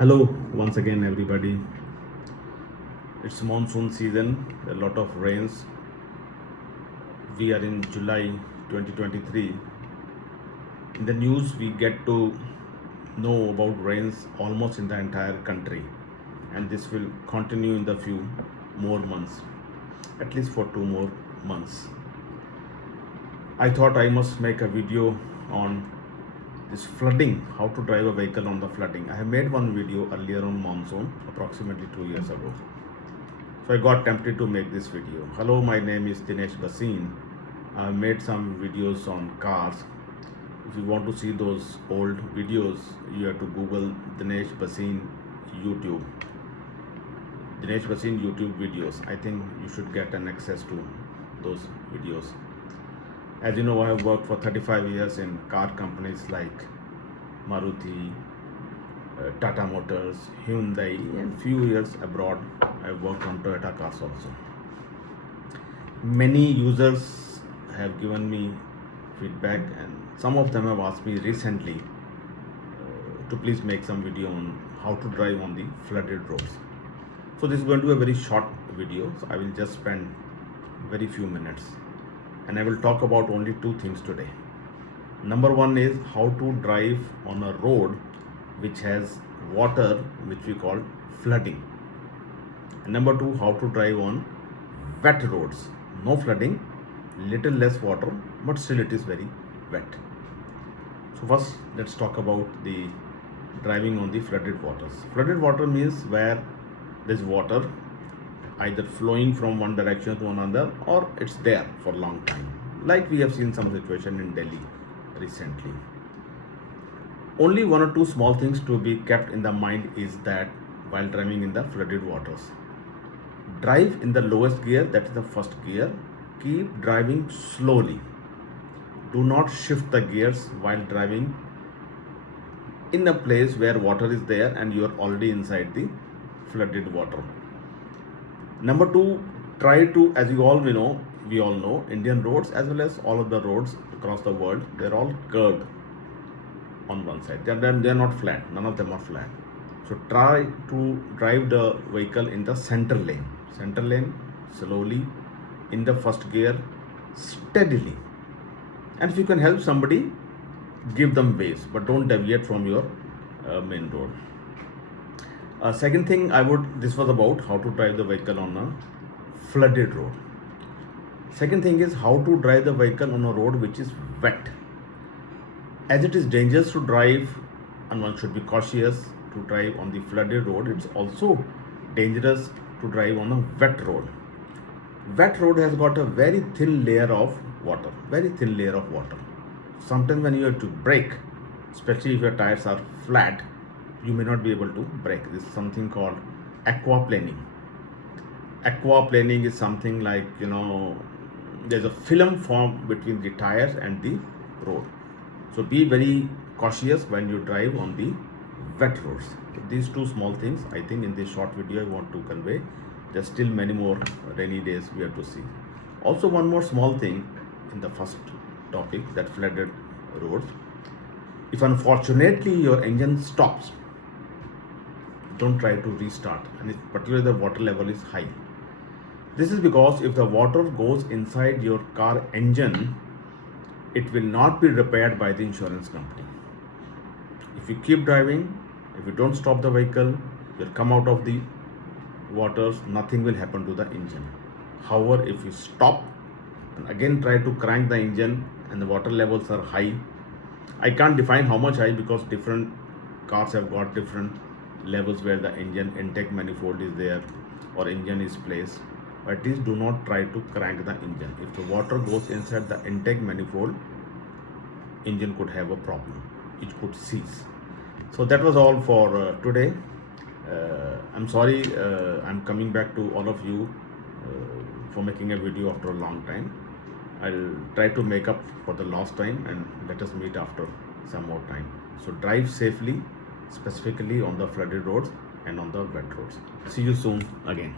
Hello, once again, everybody. It's monsoon season, a lot of rains. We are in July 2023. In the news, we get to know about rains almost in the entire country, and this will continue in the few more months, at least for 2 more months. I thought I must make a video on this flooding, how to drive a vehicle on the flooding. I have made one video earlier on monsoon, approximately 2 years ago. So I got tempted to make this video. Hello, my name is Dinesh Bhasin. I have made some videos on cars. If you want to see those old videos, you have to Google Dinesh Bhasin YouTube. Dinesh Bhasin YouTube videos. I think you should get an access to those videos. As you know, I have worked for 35 years in car companies like Maruti, Tata Motors, Hyundai, and few years abroad. I worked on Toyota cars also. Many users have given me feedback, and some of them have asked me recently to please make some video on how to drive on the flooded roads. So this is going to be a very short video. So I will just spend very few minutes, and I will talk about only two things today. Number one is how to drive on a road which has water, which we call flooding. And number two, how to drive on wet roads. No flooding, little less water, but still it is very wet. So first, let's talk about the driving on the flooded waters. Flooded water means where there's water either flowing from one direction to another, or it's there for a long time. Like we have seen some situation in Delhi recently. Only one or two small things to be kept in the mind is that while driving in the flooded waters, drive in the lowest gear, that is the first gear. Keep driving slowly. Do not shift the gears while driving in a place where water is there and you are already inside the flooded water. Number two, try to, as you all know, we all know, Indian roads as well as all of the roads across the world, they're all curved on one side. They're not flat. None of them are flat. So try to drive the vehicle in the center lane. Center lane, slowly, in the first gear, steadily. And if you can help somebody, give them ways, but don't deviate from your main road. Second thing this was about how to drive the vehicle on a flooded road. Second thing is how to drive the vehicle on a road which is wet. As it is dangerous to drive and one should be cautious to drive on the flooded road, it's also dangerous to drive on a wet road. Wet road has got a very thin layer of water, very thin layer of water. Sometimes when you have to brake, especially if your tires are flat, you may not be able to brake. This is something called aquaplaning. Aquaplaning is something like, there's a film formed between the tires and the road. So be very cautious when you drive on the wet roads. These two small things, I think in this short video I want to convey. There's still many more rainy days we have to see. Also one more small thing in the first topic, that flooded roads. If unfortunately your engine stops, don't try to restart, and particularly the water level is high. This is because if the water goes inside your car engine, it will not be repaired by the insurance company. If you keep driving, if you don't stop the vehicle, you'll come out of the waters, nothing will happen to the engine. However, if you stop and again try to crank the engine and the water levels are high, I can't define how much high because different cars have got different levels where the engine intake manifold is there or engine is placed. But at least do not try to crank the engine. If the water goes inside the intake manifold, engine could have a problem. It could seize. So that was all for today. I'm sorry I'm coming back to all of you for making a video after a long time. I'll try to make up for the lost time and let us meet after some more time. So drive safely, specifically on the flooded roads and on the wet roads. See you soon again.